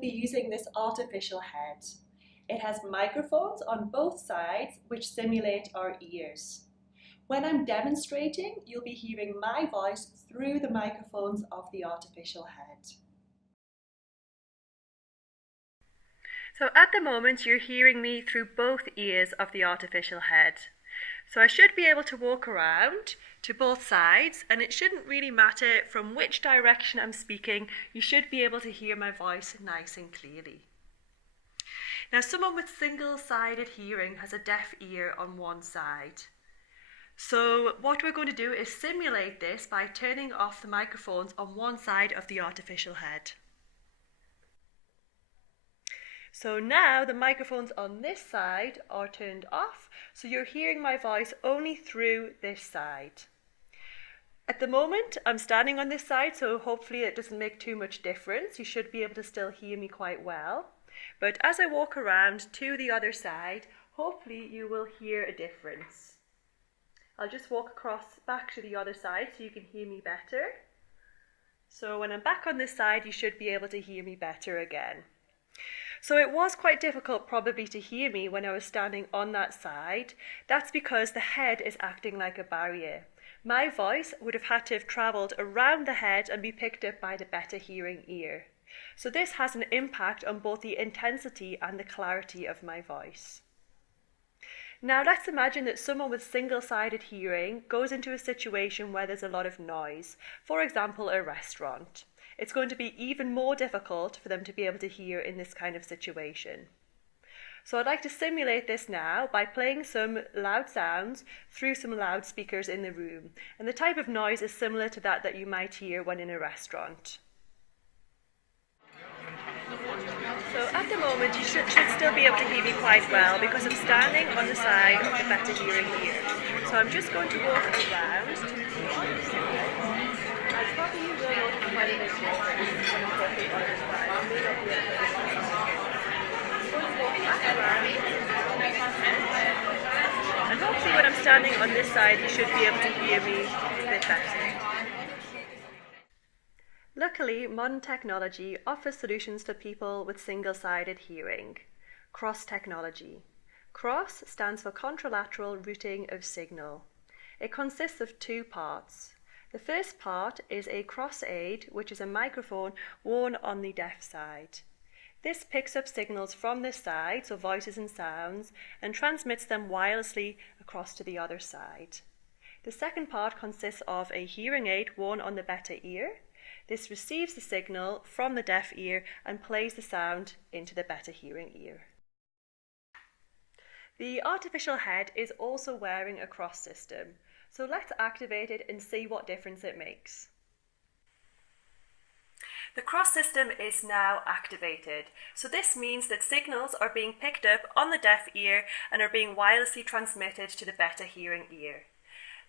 be using this artificial head. It has microphones on both sides which simulate our ears. When I'm demonstrating, you'll be hearing my voice through the microphones of the artificial head. So at the moment you're hearing me through both ears of the artificial head. So I should be able to walk around to both sides, and it shouldn't really matter from which direction I'm speaking, you should be able to hear my voice nice and clearly. Now, someone with single-sided hearing has a deaf ear on one side. So what we're going to do is simulate this by turning off the microphones on one side of the artificial head. So now the microphones on this side are turned off, so you're hearing my voice only through this side. At the moment, I'm standing on this side, so hopefully it doesn't make too much difference. You should be able to still hear me quite well. But as I walk around to the other side, hopefully you will hear a difference. I'll just walk across back to the other side so you can hear me better. So when I'm back on this side, you should be able to hear me better again. So it was quite difficult probably to hear me when I was standing on that side. That's because the head is acting like a barrier. My voice would have had to have travelled around the head and be picked up by the better hearing ear. So this has an impact on both the intensity and the clarity of my voice. Now let's imagine that someone with single-sided hearing goes into a situation where there's a lot of noise, for example a restaurant. It's going to be even more difficult for them to be able to hear in this kind of situation. So I'd like to simulate this now by playing some loud sounds through some loudspeakers in the room. And the type of noise is similar to that you might hear when in a restaurant. So at the moment you should still be able to hear me quite well because I'm standing on the side of the better hearing ear. So I'm just going to walk around to the other side. I probably will notice quite a bit difference when I'm talking on this side. I may not be able to hear my voice. I'm going to walk back around. And hopefully when I'm standing on this side you should be able to hear me a bit better. Luckily, modern technology offers solutions for people with single-sided hearing. CROS technology. CROS stands for contralateral routing of signal. It consists of two parts. The first part is a CROS aid, which is a microphone worn on the deaf side. This picks up signals from this side, so voices and sounds, and transmits them wirelessly across to the other side. The second part consists of a hearing aid worn on the better ear. This receives the signal from the deaf ear and plays the sound into the better hearing ear. The artificial head is also wearing a CROS system, so let's activate it and see what difference it makes. The CROS system is now activated, so this means that signals are being picked up on the deaf ear and are being wirelessly transmitted to the better hearing ear.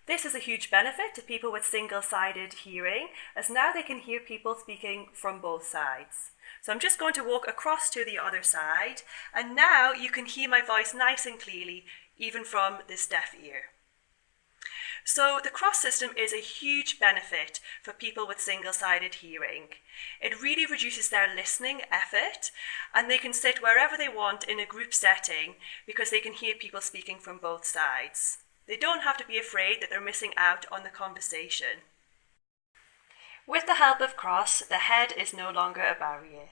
This is a huge benefit to people with single-sided hearing, as now they can hear people speaking from both sides. So I'm just going to walk across to the other side, and now you can hear my voice nice and clearly, even from this deaf ear. So the CROS system is a huge benefit for people with single-sided hearing. It really reduces their listening effort, and they can sit wherever they want in a group setting because they can hear people speaking from both sides. They don't have to be afraid that they're missing out on the conversation. With the help of CROS, the head is no longer a barrier.